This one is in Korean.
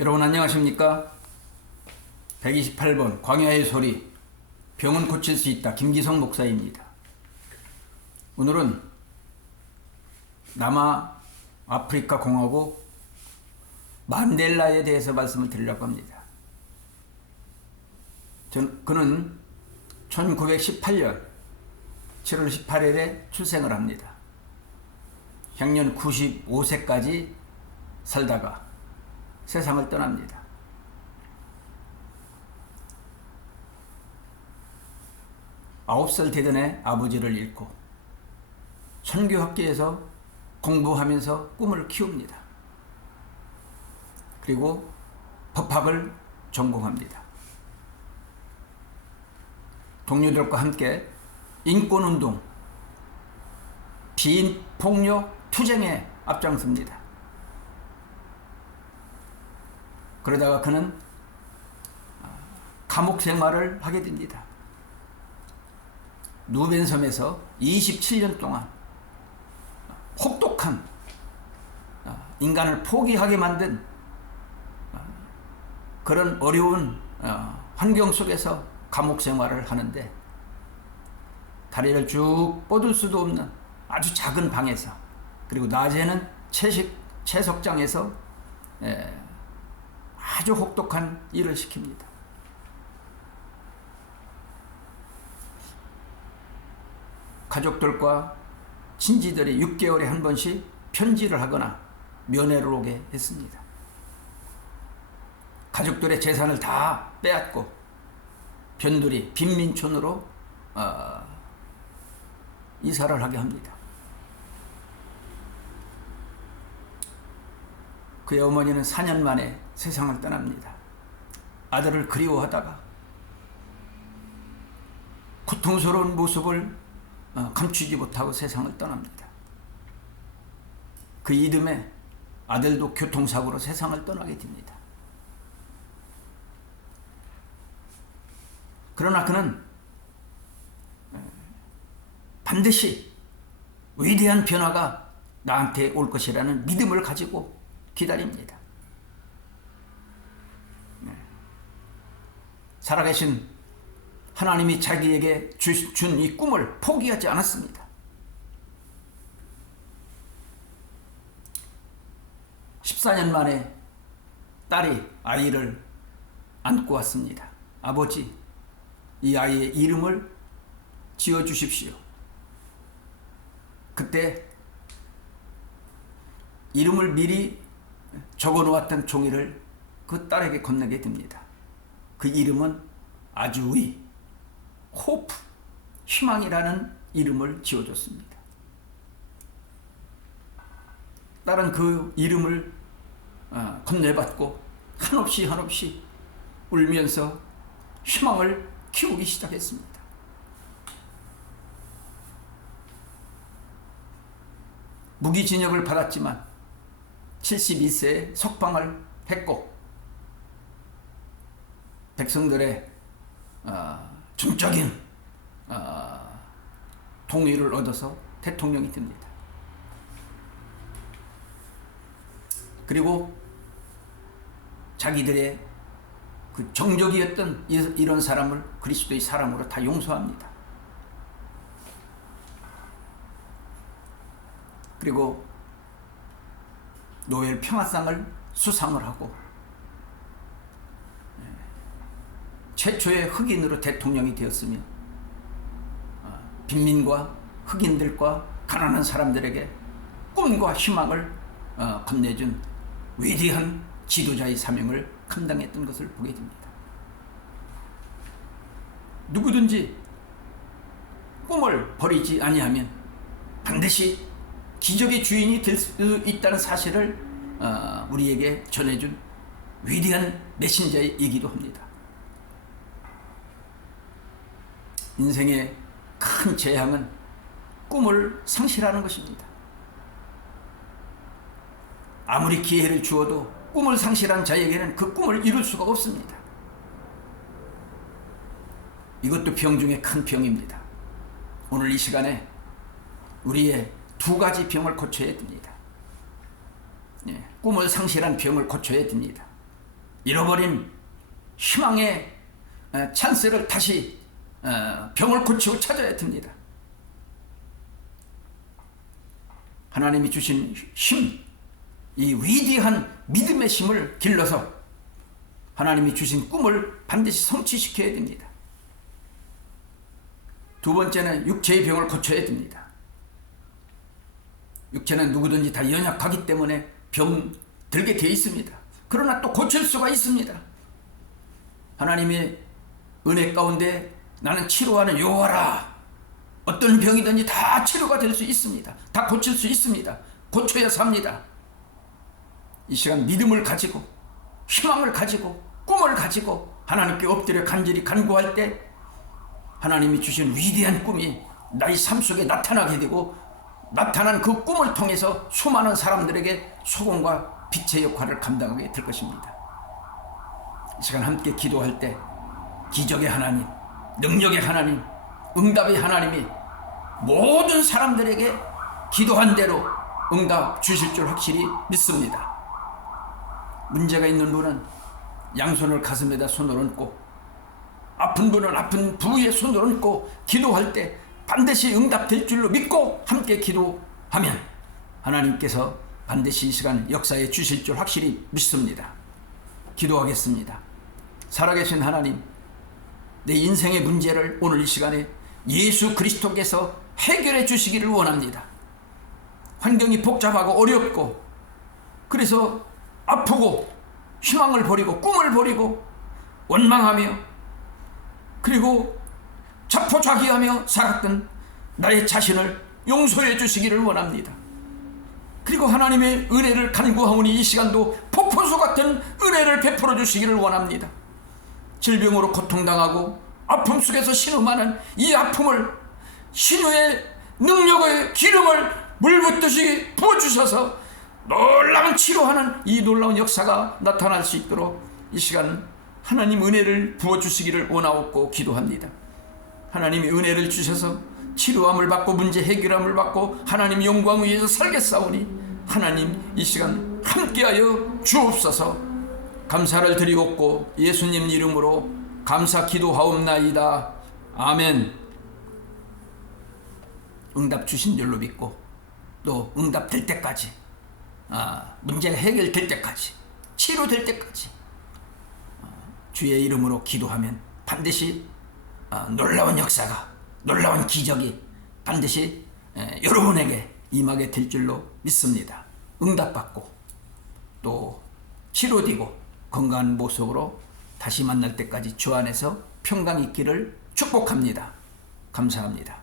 여러분 안녕하십니까? 128번 광야의 소리 병은 고칠 수 있다. 김기성 목사입니다. 오늘은 남아프리카 공화국 만델라에 대해서 말씀을 드리려고 합니다. 그는 1918년 7월 18일에 출생을 합니다. 향년 95세까지 살다가 세상을 떠납니다. 아홉 살 되던 아버지를 잃고 선교학교에서 공부하면서 꿈을 키웁니다. 그리고 법학을 전공합니다. 동료들과 함께 인권운동, 비인폭력 투쟁에 앞장섭니다. 그러다가 그는 감옥 생활을 하게 됩니다. 누벤섬에서 27년 동안 혹독한 인간을 포기하게 만든 그런 어려운 환경 속에서 감옥 생활을 하는데 다리를 쭉 뻗을 수도 없는 아주 작은 방에서, 그리고 낮에는 채석장에서 아주 혹독한 일을 시킵니다. 가족들과 친지들이 6개월에 한 번씩 편지를 하거나 면회를 오게 했습니다. 가족들의 재산을 다 빼앗고 변두리 빈민촌으로 이사를 하게 합니다. 그의 어머니는 4년 만에 세상을 떠납니다. 아들을 그리워하다가 고통스러운 모습을 감추지 못하고 세상을 떠납니다. 그 이듬해 아들도 교통사고로 세상을 떠나게 됩니다. 그러나 그는 반드시 위대한 변화가 나한테 올 것이라는 믿음을 가지고 기다립니다. 살아계신 하나님이 자기에게 준 이 꿈을 포기하지 않았습니다. 14년 만에 딸이 아이를 안고 왔습니다. 아버지, 이 아이의 이름을 지어주십시오. 그때 이름을 미리 적어놓았던 종이를 그 딸에게 건네게 됩니다. 그 이름은 아주의, 호프, 희망이라는 이름을 지어줬습니다. 딸은 그 이름을 건네받고 한없이 울면서 희망을 키우기 시작했습니다. 무기징역을 받았지만 72세에 석방을 했고 백성들의 전적인 동의를 얻어서 대통령이 됩니다. 그리고 자기들의 그 정적이었던 이런 사람을 그리스도의 사람으로 다 용서합니다. 그리고 노벨 평화상을 수상을 하고 최초의 흑인으로 대통령이 되었으며 빈민과 흑인들과 가난한 사람들에게 꿈과 희망을 건네준 위대한 지도자의 사명을 감당했던 것을 보게 됩니다. 누구든지 꿈을 버리지 아니하면 반드시 기적의 주인이 될 수 있다는 사실을 우리에게 전해준 위대한 메신저이기도 합니다. 인생의 큰 재앙은 꿈을 상실하는 것입니다. 아무리 기회를 주어도 꿈을 상실한 자에게는 그 꿈을 이룰 수가 없습니다. 이것도 병 중에 큰 병입니다. 오늘 이 시간에 우리의 두 가지 병을 고쳐야 됩니다. 꿈을 상실한 병을 고쳐야 됩니다. 잃어버린 희망의 찬스를 다시 병을 고치고 찾아야 됩니다. 하나님이 주신 힘, 이 위대한 믿음의 힘을 길러서 하나님이 주신 꿈을 반드시 성취시켜야 됩니다. 두 번째는 육체의 병을 고쳐야 됩니다. 육체는 누구든지 다 연약하기 때문에 병 들게 돼 있습니다. 그러나 또 고칠 수가 있습니다. 하나님의 은혜 가운데 나는 치료하는 여호와라. 어떤 병이든지 다 치료가 될 수 있습니다. 다 고칠 수 있습니다. 고쳐야 삽니다. 이 시간 믿음을 가지고 희망을 가지고 꿈을 가지고 하나님께 엎드려 간절히 간구할 때 하나님이 주신 위대한 꿈이 나의 삶 속에 나타나게 되고 나타난 그 꿈을 통해서 수많은 사람들에게 소금과 빛의 역할을 감당하게 될 것입니다. 이 시간 함께 기도할 때 기적의 하나님, 능력의 하나님, 응답의 하나님이 모든 사람들에게 기도한 대로 응답 주실 줄 확실히 믿습니다. 문제가 있는 분은 양손을 가슴에다 손을 얹고 아픈 분은 아픈 부위에 손을 얹고 기도할 때 반드시 응답될 줄로 믿고 함께 기도하면 하나님께서 반드시 이 시간 역사해 주실 줄 확실히 믿습니다. 기도하겠습니다. 살아계신 하나님, 내 인생의 문제를 오늘 이 시간에 예수 그리스도께서 해결해 주시기를 원합니다. 환경이 복잡하고 어렵고 그래서 아프고 희망을 버리고 꿈을 버리고 원망하며 그리고 자포자기하며 살았던 나의 자신을 용서해 주시기를 원합니다. 그리고 하나님의 은혜를 간구하오니 이 시간도 폭포수 같은 은혜를 베풀어 주시기를 원합니다. 질병으로 고통당하고 아픔 속에서 신음하는 이 아픔을 신유의 능력의 기름을 물붓듯이 부어주셔서 놀라운 치료하는 이 놀라운 역사가 나타날 수 있도록 이 시간 하나님 은혜를 부어주시기를 원하옵고 기도합니다. 하나님이 은혜를 주셔서 치료함을 받고 문제 해결함을 받고 하나님 영광 위에서 살겠사오니 하나님 이 시간 함께하여 주옵소서. 감사를 드리옵고 예수님 이름으로 감사 기도하옵나이다. 아멘. 응답 주신 줄로 믿고 또 응답 될 때까지 문제가 해결될 때까지 치료될 때까지 주의 이름으로 기도하면 반드시 놀라운 역사가 놀라운 기적이 반드시 여러분에게 임하게 될 줄로 믿습니다. 응답받고 또 치료되고 건강한 모습으로 다시 만날 때까지 주 안에서 평강 있기를 축복합니다. 감사합니다.